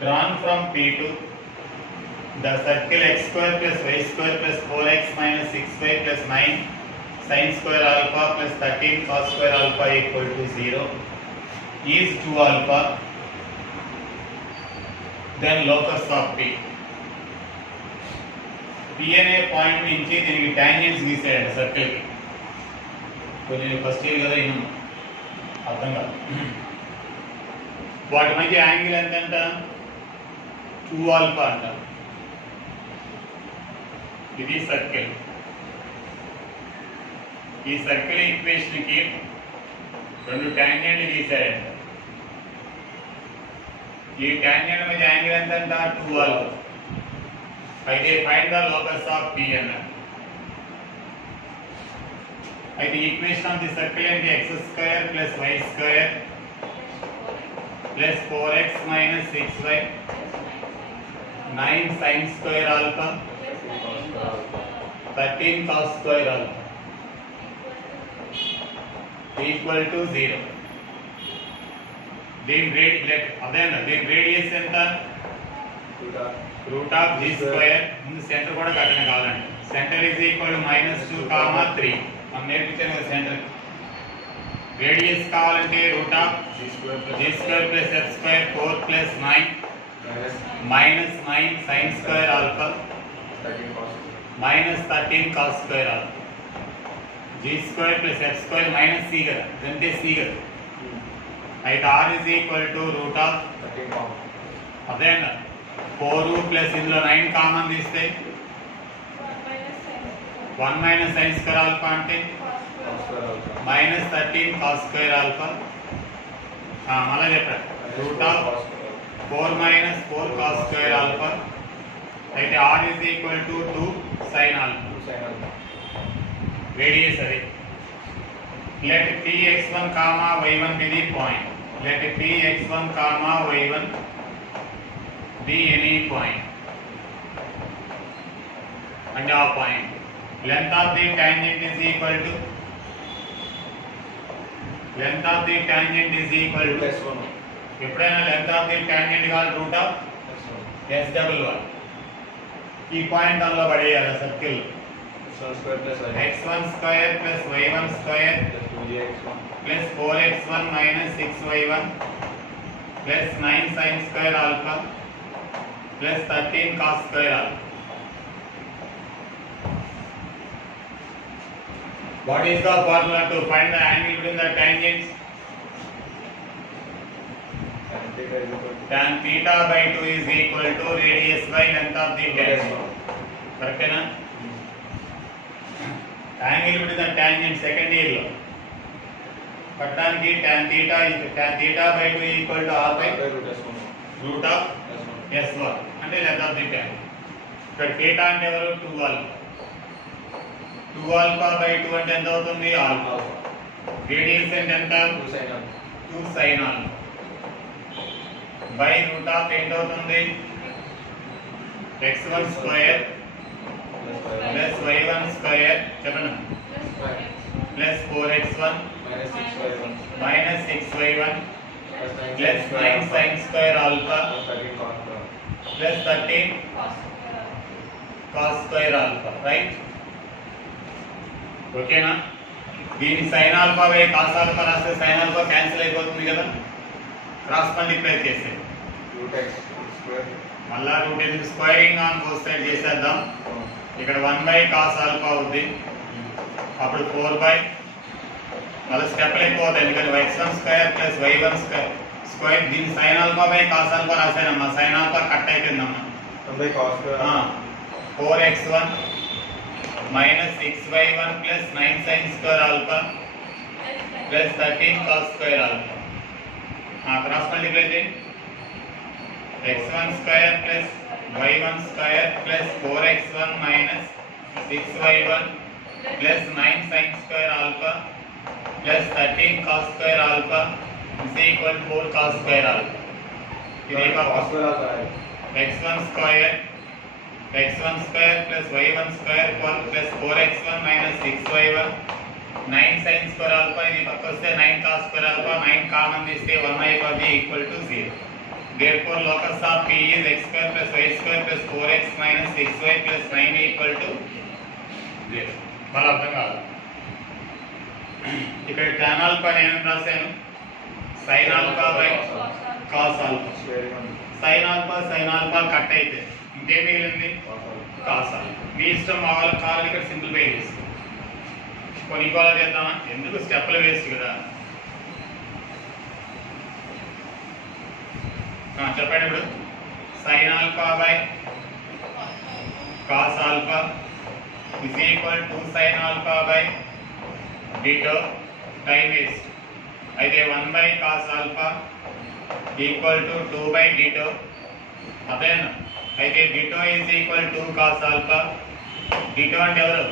Drawn from P2, the circle x square plus y square plus 4x minus 6y plus 9 sin square alpha plus 13 cos square alpha equal to 0 is 2 alpha. Then locus of P. P అనే పాయింట్ నుంచి దీనికి టాంజెంట్స్ గీసాడు సర్కిల్ కి. కొంచెం first year కదా ఇన్నాం అర్థం కాదు. వాటి మధ్య యాంగిల్ ఎంతంట 2 ఆల్ఫా అంట. ఇది సర్కిల్. ఈ సర్కిల్ ఈక్వేషన్ కి రెండు టాంజెంట్లు గీసాడంట. ఈ టాంజెంట్ మధ్య యాంగిల్ ఎంతంట 2 ఆల్ఫా. అయితే find the locus of P అన్నారు. అయితే ఈక్వేషన్ ఆఫ్ ది సర్కిల్ అంటే x square plus y square plus 4x minus 6y 9 sin square alpha 13 cos square alpha equal to 0. దీని రేడియస్ ఎంత? Root of g square. ముందు సెంటర్ కూడా కట్టడం కావాలండి. Centre is equal to -2, 3. మనం నేర్పించాను కదా సెంటర్. రేడియస్ కావాలంటే root of g square plus f square 4 ప్లస్ 9 మైనస్ 9 sin square alpha minus 13 cos square alpha. g square plus f square minus c కదా, ఇదంటే c కదా. అయితే r is equal to root of అదే అన్న 4 ప్లస్ ఇందులో 9 కామన్ తీస్తే 1 మైనస్ sin స్క్వేర్ ఆల్ఫా అంటే మైనస్ 13 cos square alpha. మళ్ళీ చెప్పారు రూట్ ఆఫ్ 4 మైనస్ 4 cos స్క్వేర్ ఆల్ఫా. అయితే r is equal to 2 sin alpha. Radius అది. Let px1 comma y1 be the point. Let px1 comma y1 be any point and a point. Length of the tangent is equal to S1. ఎప్పుడైనా length of the tangent కావాలి root of S11. ఈ point అందులో పడేయాలి circle. x1 square plus y1 square plus 4x1 minus 6y1 plus 9 sin square alpha plus 13 cos square alpha. What is the formula to find the angle between the tangents? Tan theta by 2 is equal to radius by length of the tangent. Correct na? Angle between the tangent second year lo. పట్టానికి tan theta by 2 equal to r by root of S1 అంటే length of the tank. ఇక్కడ θ అంటే ఎవరు 2 ఆల్ఫా. 2 alpha by 2 అంటే ఎంత అవుతుంది? Alpha. Radius అంటే ఎంత? 2 sin ఆల్ఫా బై రూట్ ఆఫ్ ఎంత అవుతుంది? x1 square plus y1 square చెప్పండి plus 4x1 minus 6y1 plus 9 sin square alpha plus 13 cos square alpha, right? ఓకేనా? దీని sin alpha by cos alpha రాస్తే sin alpha క్యాన్సిల్ అయిపోతుంది కదా, క్రాస్ మల్టిప్లై చేస్తే మళ్ళా రూట్ ఎందుకు స్క్వేరింగ్ ఆన్ బోత్ సైడ్ చేసేద్దాం. ఇక్కడ 1 బై cos alpha అవుద్ది, అప్పుడు 4 బై మళ్ళీ స్టెప్లు ఎక్కువ అవుతాయి ఎందుకంటే x1 square plus y1 square square. దీని sin alpha by cos alpha రాసానమ్మా, sin alpha కట్ అయిపోయిందమ్మా. 4x1 minus 6y1 plus 9 sin square alpha plus 13 cos square alpha. Cross multiply చేయండి. x1 square plus y1 square plus 4x1 minus 6y1 plus 9 sin square alpha plus 13 cos square alpha is equal to 4 cos square alpha. ఇది x1 square plus y1 square plus 4x1 minus 6y1 9 sin square alpha. ఇది పక్క వస్తే 9 cos square alpha. 9 కామన్ తీస్తే 1 అయిపోద్ది equal to 0. therefore locus of P is x square plus y square plus 4x minus 6y plus 9 equal to 0. మళ్ళీ అర్థం కాదు. ఇక్కడ tan alpha నేను రాశాను sin ఆల్ఫా by cos alpha. sin alpha cut అయితే ఇంకేం మిగిలింది cos ఆల్ఫా. మీ ఇష్టం కావాలి ఇక్కడ సింప్లిఫై చేసి కొన్ని ఈక్వల్ చేద్దామా, ఎందుకు స్టెప్లు వేస్ట్ కదా. చెప్పండి ఇప్పుడు sin ఆల్ఫా by cos alpha is equal to sin ఆల్ఫా బై డిటో టైం వేస్ట్ అయితే 1 by cos alpha equal to 2 by ditto. అదేనా అయితే ditto is equal to cos alpha. Ditto అంటే ఎవరు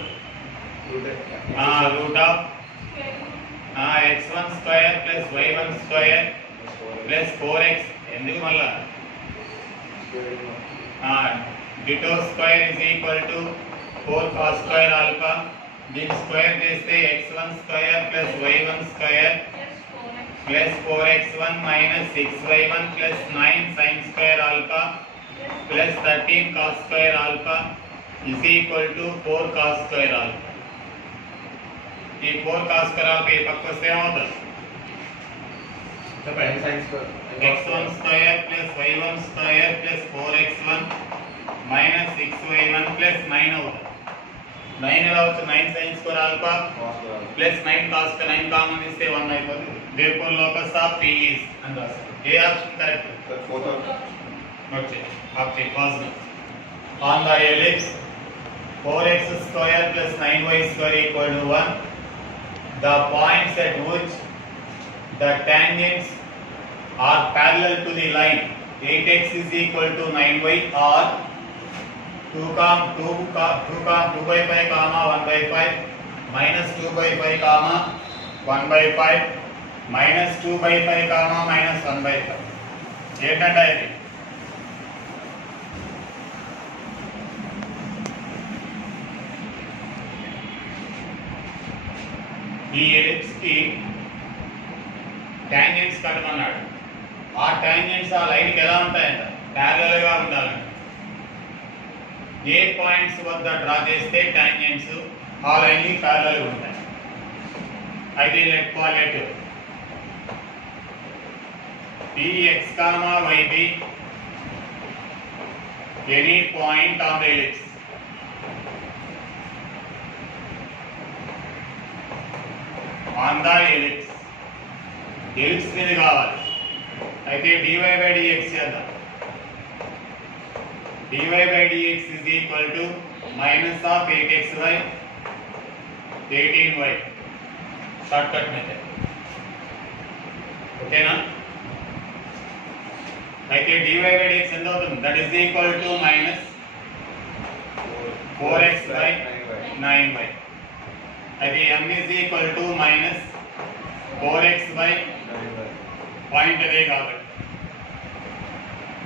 root of x1 square plus y1 square plus 4x. ఎందుకు మళ్ళా ditto square is equal to 4 cos square alpha. దీన్ని స్క్వేర్ చేస్తే x1 square plus y1 square plus 4x1 minus 6y1 plus 9 sin square alpha plus 13 cos square alpha is equal to 4 cos square alpha. ఈ 4 cos square alpha ఈ పక్క వస్తే ఏమవుతుంది x1 square plus y1 square plus 4x1 minus 6y1 plus 9 అవుతుంది. 9 ఎలా వచ్చు 9 sin square alpha plus 9 cos square 9 కామన్ తీస్తే 1 అయిపోతుంది. therefore locus of P is అని రాస్తాం. ఏ option correct okay option positive. on the ellipse 4x square plus 9y square equal to 1, the points at which the tangents are parallel to the line 8x is equal to 9y or 2 by 5 comma 1 by 5 minus 2 by 5 comma 1 by 5 minus 2 by 5 comma minus 1 by 5. ఏంటంటే ఇది ఈ ఎలిప్స్ కి టాంజెంట్స్ కట్టమన్నాడు. ఆ టాంజెంట్స్ ఆ లైన్ కి ఎలా ఉంటాయంట ప్యారలల్ గా ఉండాలి. ఏ పాయింట్స్ వద్ద డ్రా చేస్తే టాంజెంట్స్ ఆ లైన్ కి ప్యారలల్ గా ఉంటాయి. అయితే క్వాలిటివ్ px yb any point on the ellipse on the ellipse మీద కావాలి. అయితే dy by dx చేద్దాం. dy by dx is equal to minus of 8xy 18y short cut method. ఓకేనా? అయితే dy by dx ఎంత అవుతుంది? That is equal to minus 4x by 9y. అయితే m is equal to minus 4x by point అదే కాబట్టి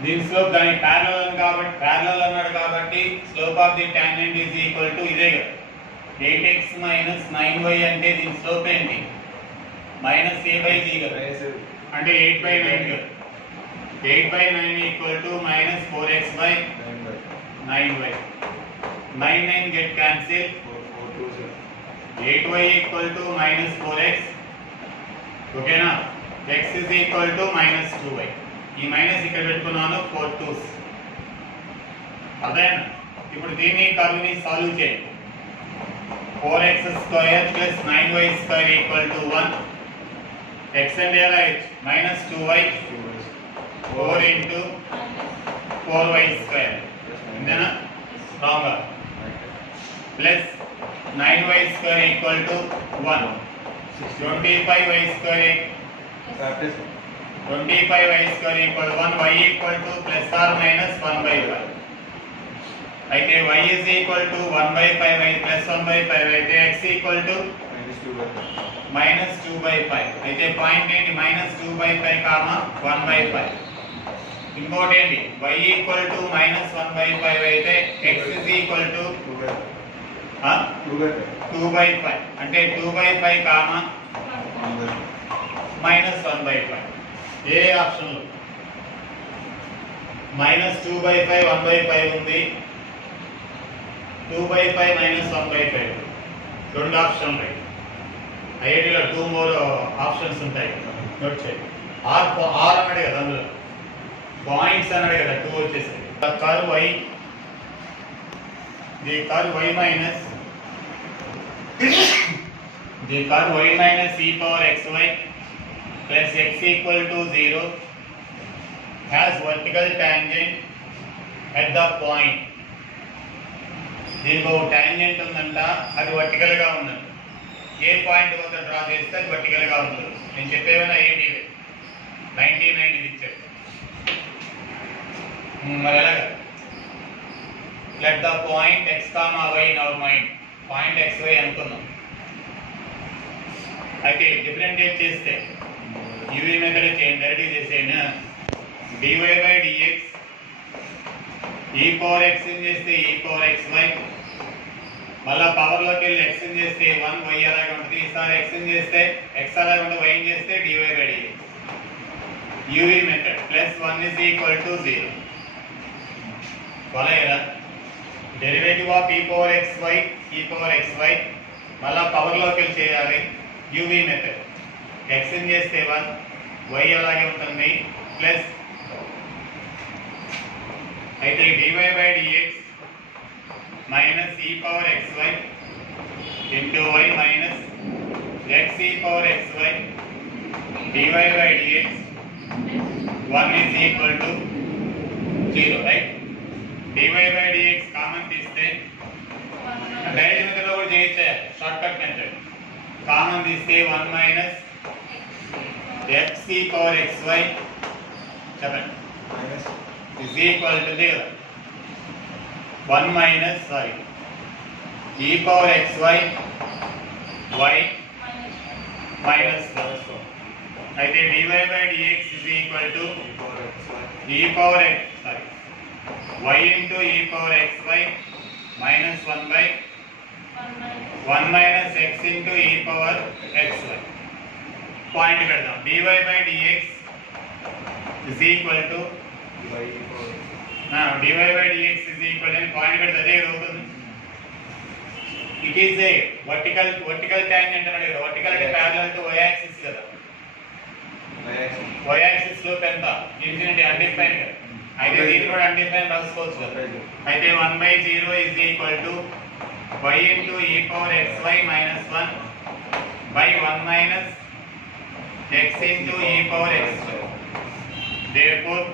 దీని స్లోప్ దానికి ప్యారలల్ అన్నాడు కాబట్టి slope of the tangent is equal to ఇదే కదా 8x మైనస్ 9y అంటే దీని స్లోప్ ఏంటి మైనస్ a by g కదా అంటే 8 by 9 కదా 8 by 9 equal to minus 4x by 9y 9 9 get cancel 8y equal to minus 4x. ఓకేనా? x is equal to minus 2y. ఈ మైనస్ ఇక్కడ పెట్టుకున్నాను 4 2s. అదేనా? ఇప్పుడు దీన్ని కర్వ్ని సాల్వ్ చేయండి. 4x square plus 9y square equal to 1. x అంటే ఎలా minus 2y 4 into 4y square ఇంతేనా? Wrong. Plus 9y square equal to 1. 25y square 25y square equal to 1. Y equal to plus or minus 1 by 5. అయితే y is equal to 1 by 5 plus 1 by 5 అయితే x equal to minus 2 by 5. అయితే పాయింట్ ఏంటి minus 2 by 5 కామా 1 by 5. ఇంకోటి ఏంటి y equal to minus 1 by 5 అయితే x is equal to 2 by 5 అంటే 2 by 5 comma minus 1 by 5. ఏ ఆప్షన్లో మైనస్ 2/5 1/5 ఉంది. 2/5 మైనస్ 1/5 రెండు ఆప్షన్ ఉంటాయి. ఐఐటీలో 2 మోర్ ఆప్షన్స్ ఉంటాయి, నోట్ చేయండి. ఆర్ అన్నాడు కదా, అందులో పాయింట్స్ అన్నాడు కదా, 2 వచ్చేసి curve y, the curve y minus the curve y minus e power xy plus x equal to 0 has vertical tangent at the point. దీనికి ఒక టాంజెంట్ ఉందంట, అది వర్టికల్ గా ఉందంట. ఏ పాయింట్ వద్ద డ్రా చేస్తే అది వర్టికల్ గా ఉంటుంది. నేను చెప్పేవైనా 99 ఇది ఇచ్చాడు. మరి ఎలాగా? Let the point x, y in our mind. Point xy అనుకుందాం. అయితే డిఫరెంటియేట్ చేస్తే యూవీ మెథడ్ చేయండి, డైరెక్ట్ చేసేనా. dy by dx e power x చేస్తే e పవర్ xy, మళ్ళా పవర్ లోకి వెళ్ళి x చేస్తే 1 y అలాగే ఉంటుంది. ఈసారి x చేస్తే x అలాగే ఉంటుంది, y చేస్తే dy by dx. UV method plus 1 is equal to 0. ఫాలోయరా? Derivative of e power xy మళ్ళా పవర్ లోకి వెళ్ళి చేయాలి. యూవీ మెథడ్ x చేస్తే 1 y అలాగే ఉంటుంది ప్లస్, అయితే dy by dx minus e power xy into y minus x e power xy dy by dx 1 is equal to 0, right? dy by dx common తీస్తే direct method లో కూడా చేయొచ్చు, షార్ట్ కట్ మెథడ్. కామన్ తీస్తే 1 minus x e power xy చెప్పండి is equal to 0. 1 minus e power xy y minus అయితే dy by dx is equal to e power y into e power xy minus 1 by 1 minus x into e power xy. Point పెడదాం. dy by dx is equal to dy by dx is equal to point పెడితే అదే అవుతుంది. It is a vertical tangent అన్నాడు కదా. వర్టికల్ అంటే parallel to y axis కదా. y axis లో ఎంత ఇన్ఫినిటీ అన్డిఫైన్ కదా. అయితే దీన్ని కూడా అన్డిఫైన్ రాసుకోవచ్చు కదా. అయితే 1/0 is equal to y into e power xy minus 1 by 1 minus x into e power xy. Therefore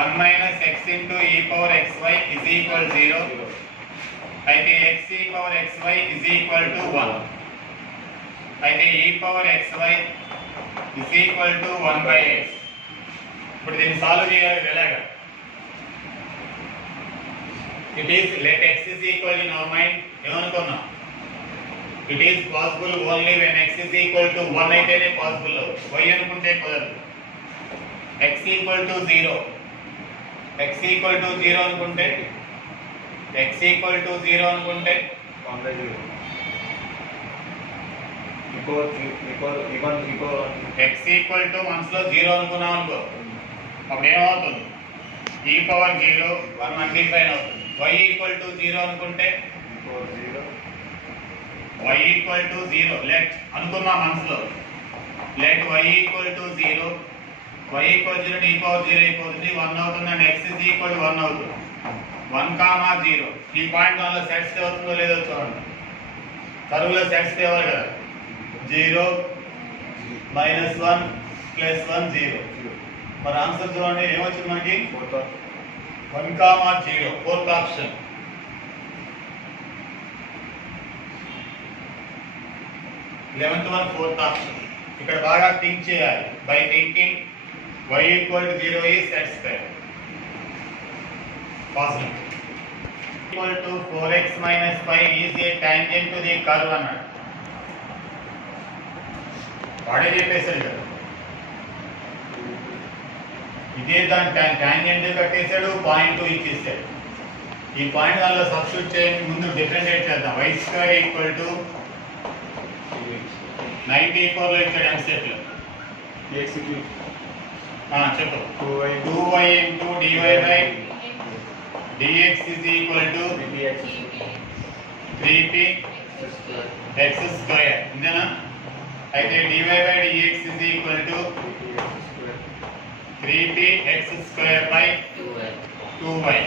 1 minus x into e power xy is equal to 0. అయితే x e power xy is equal to 1. అయితే e power xy is equal to 1 by x. ఇప్పుడు దీన్ని సాల్వ్ చేయాలి ఎలాగా? It is let x is equal in our mind. ఏమనుకున్నాం? It is possible only when x is equal to 1 అయితేనే పాసిబుల్ అవుతుంది. y అనుకుంటే కుదరదు. x equal to 0 అనుకుంటే x equal to 0 అనుకుంటే 1/0 x equal to మనసులో 0 అనుకున్నాం అనుకో, అప్పుడు ఏమవుతుంది? e పవర్ 0 1/5 అవుతుంది. y equal to 0 అనుకుంటే y equal to 0 లెట్ అనుకున్నా మనసులో. Let y equal to 0 y equal to 0 e power 0 అయిపోతుంది, 1 అవుతుంది and x is equal to 1 అవుతుంది. 1, 0 ఈ పాయింట్ వల్ల సెట్స్ అవుతుందో లేదో చూడండి. కరువులో సెట్స్ తేవాలి కదా. 0 -1 +1 0. మరి ఆన్సర్ చూడండి ఏమొచ్చింది మనకి? 1, 0 fourth option. 11th one fourth option. ఇక్కడ బాగా థింక్ చేయాలి. By thinking y equal to 0 is set square. Possible. Equal to 4x minus 5 is a tangent to the curve అన్నాడు. వాడే చెప్పేశాడు కదా. ఇదే దాని టాంజెంట్ కట్టేశాడు, పాయింట్ ఇచ్చేసాడు. ఈ పాయింట్ దానిలో సబ్స్టిట్యూట్ చేయండి. ముందు డిఫరెంటియేట్ చేద్దాం. y square equal to 94 లో ఇచ్చాడు ఎంసెట్ లో. చెప్పు 2y into dy by dx is equal to 3p x square ఇంతేనా అయితే dy by dx is equal to 3p x square by 2y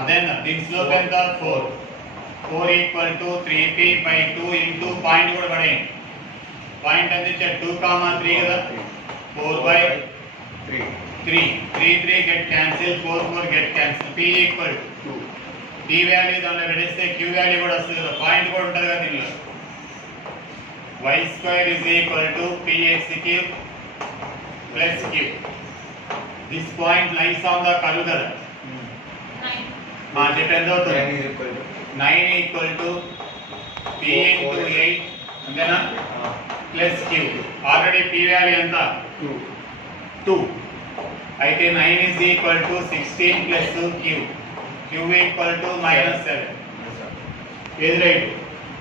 అదేనా దీని స్లోప్ ఎంత 4 equal to 3p by 2 into point కూడా పడేయండి పాయింట్ ఎంత ఇచ్చారు 2, 3 కదా 4 by 3 get cancel 4 get cancel p equal to 2 p value దానిలో పెడితే q వాల్యూ కూడా వస్తుంది కదా పాయింట్ కూడా ఉంటుంది కదా దీనిలో y square is equal to px cube plus q this point lies on the curve కదా 9 depend అవుతుంది 9 equal to p into 8 అంతేనా plus q already p value ఎంత 2 అయితే 9 is equal to 16 plus q equal to -7 ఏది right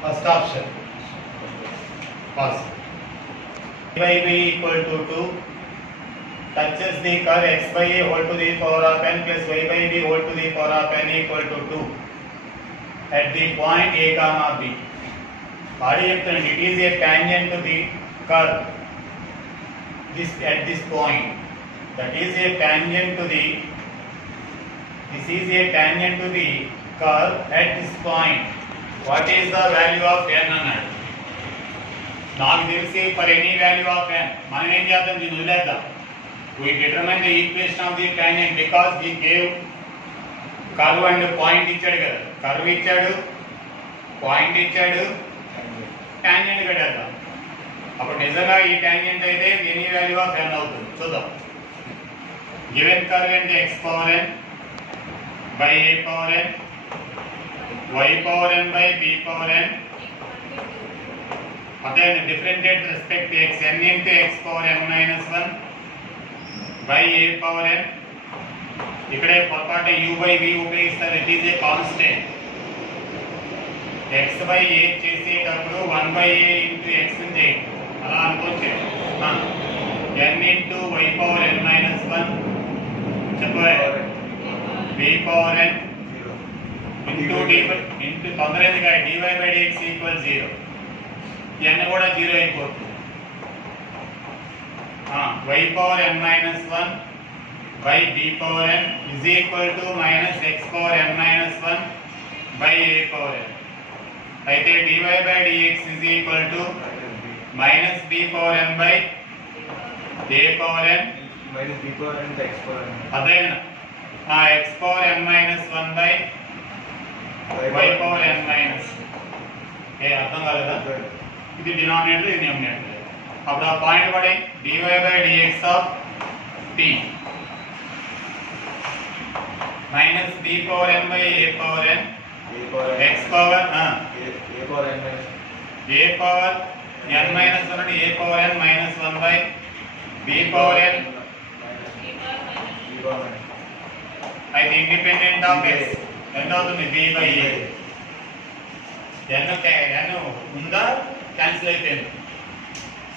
first option pass by b equal to 2 touches the curve x by a whole to the power of n plus y by b whole to the power of n equal to 2 at the point a comma b body చెప్తానండి it is a tangent to the curve at this point that is a tangent to the this is a tangent to the curve at this point what is the value of n అన్నాడు నాకు తెలిసి for any value of n మనం ఏం చేద్దాం దీన్ని వదిలేద్దాం we determine the equation of the tangent because he gave curve and point ఇచ్చాడు కదా curve ఇచ్చాడు point ఇచ్చాడు tangent కట్టేద్దాం అప్పుడు నిజంగా ఈ tangent అయితే any value of n అవుతుంది చూద్దాం given curve and x power n by a power n y power n by b power n again differentiate with respect to x n into x power n minus 1 by a power n ఇక్కడే పొరపాటు u by v ఉపయోగిస్తారు it is a constant x by a చేసేటప్పుడు 1 by a into x చేయండి అలా అనుకోవచ్చు n into y power n minus 1 చెప్పవే b power n into d into తొందరగా dy by dx equals 0 n కూడా 0 అయిపోతుంది y power n minus 1 by b power n is equal to minus x power n minus 1 by a power n అయితే dy by dx is equal to minus b power n by a power n minus b power n x power n అదేనా x power n minus 1 by y power n minus అర్థం కాలేదా ఇది డినామినేటర్ ఇది న్యూమినేటర్ అప్పుడు ఆ పాయింట్ పడే dy by dx of t minus b power n by a power n x power a power n minus a power n minus 1 అంటే a power n minus 1 by b power n అయితే independent of x ఎంత అవుతుంది b by a n ఉందా క్యాన్సిల్ అయిపోయింది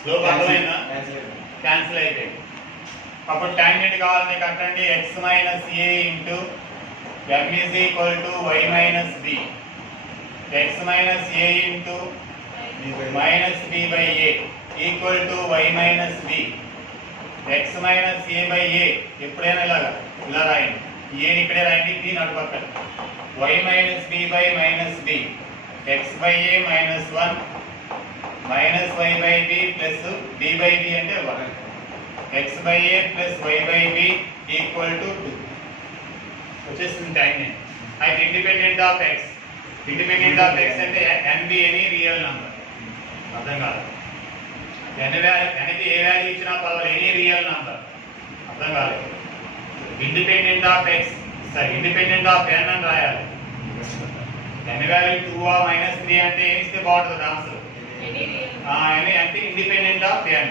స్లోప్ అర్థమైందా క్యాన్సిల్ అయిపోయింది అప్పుడు టాంజెంట్ కావాలని కట్టండి x minus a into m is equal to y minus b x minus a into minus b by a equal to y minus b x minus a by a ఎప్పుడైనా ఇలా రాయండి a ఇక్కడే రాయండి b నడు పక్కన y minus b by minus b x by a minus 1 minus y by b plus b by b అంటే 1 x by a plus y by b equal to 2 వచ్చేసింది టాంజెంట్ అయితే ఇండిపెండెంట్ ఆఫ్ x అంటే n be any real number అర్థం కాదు n ఏ వాల్యూ ఇచ్చినా పర్వాలేదు any real number అర్థం కాలేదు independent of x independent of n అని రాయాలి n వాల్యూ 2 minus 3 అంటే ఏమి ఇస్తే బాగుంటుంది ఆన్సర్ అంటే ఇండిపెండెంట్ ఆఫ్ n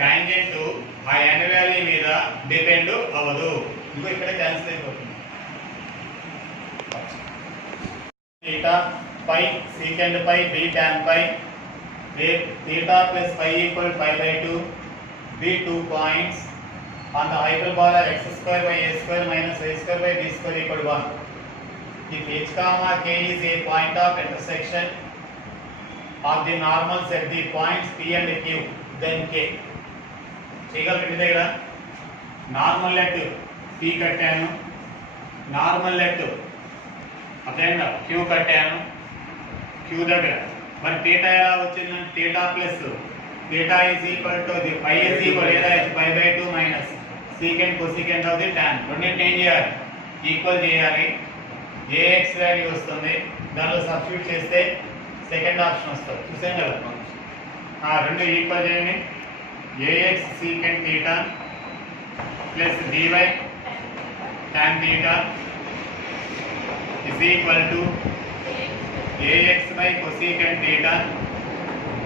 టాంజెంట్ ఆ n వాల్యూ మీద డిపెండ్ అవ్వదు ఇంకో ఇక్కడ క్యాన్సిల్ అయిపోతుంది theta phi secant phi b tan phi theta plus phi equal 5/2. The 2 points on the hyperbola x square by a square minus y square by b square equal 1. If h comma k is a point of intersection of the normals at the points p and q, then k. చేయగలరు మీ దగ్గర normal let p కట్టాను, normal let అదేనా q కట్టాను, q దగ్గర మరి θ ఎలా వచ్చిందంటే θ plus theta is equal to the phi is equal to pi by 2 minus secant cosecant of the tan. రెండింటిని ఏం చేయాలి? ఈక్వల్ చేయాలి. ax వాల్యూ వస్తుంది, దానిలో సబ్స్టిట్యూట్ చేస్తే సెకండ్ ఆప్షన్ వస్తుంది. చూసాం కదా, రెండు ఈక్వల్ చేయండి. ax secant theta plus dy tan theta is equal to ax by cosecant theta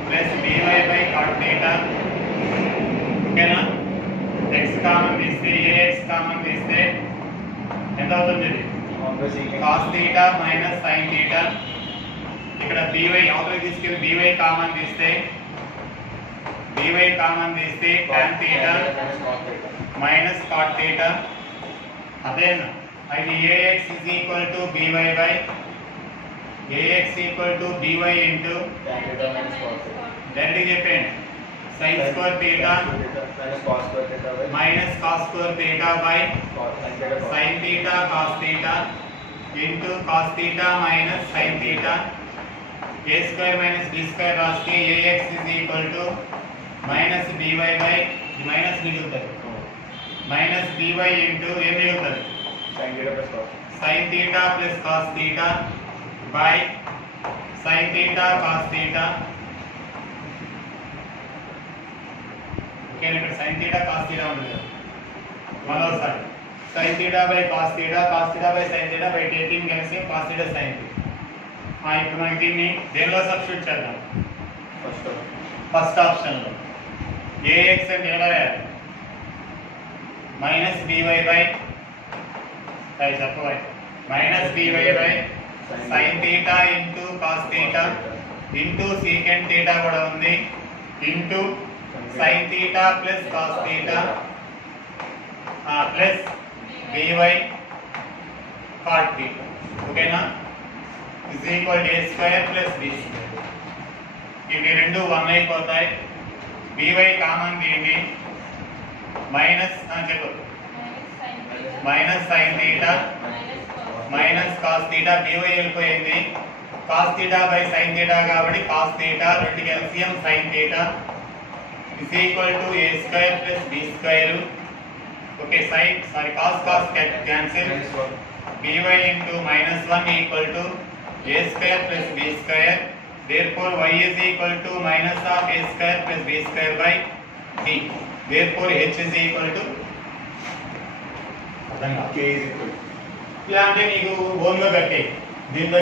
plus dy by cot theta. ఓకేనా? x కామన్ తీస్తే ax కామన్ తీస్తే ఎంత అవుతుంది? cos theta minus sin theta. ఇక్కడ dy అవతల తీసుకెళ్ళి dy కామన్ తీస్తే tan theta minus cot theta. అదేనా అది ax is equal to by ax equal to by into direct చెప్పండి sin square theta minus cos square theta by sin theta cos theta into cos theta minus sin theta. a square minus b square రాస్తే ax is equal to minus dy by minus మిగులుతుంది minus dy into ఏం మిగులుతుంది? sin theta plus cos theta by sin theta cos theta. ఓకేనా? ఇక్కడ sin theta cos theta ఉంటుంది కదా, మరోసారి sin theta by cos theta by sin theta by taking LCM cos theta sin theta. ఇప్పుడు మనకి దీన్ని దేనిలో సబ్స్టిట్యూట్ చేద్దాం? ఫస్ట్ ఆప్షన్లో ax అంటే ఎలా రాయాలి? మైనస్ dy బై చెప్పవాలి minus dy by sin theta into cos theta into secant theta కూడా ఉంది into sin theta plus cos theta plus dy cot theta. ఓకేనా? is equal to a square plus b square. ఇవి రెండు 1 అయిపోతాయి. dy common తీయండి, మైనస్ చెప్పు minus sin theta minus cos theta. dy వెళ్ళిపోయింది, cos theta by sin theta కాబట్టి cos theta, రెండుకి LCM sin theta is equal to a square plus b square. okay, cos cancel, dy into minus 1 equal to a square plus b square. therefore y is equal to minus of a square plus b square by b. therefore h is equal to k is equal. ఇలా అంటే నీకు ఓన్ గా కట్టే దీంట్లో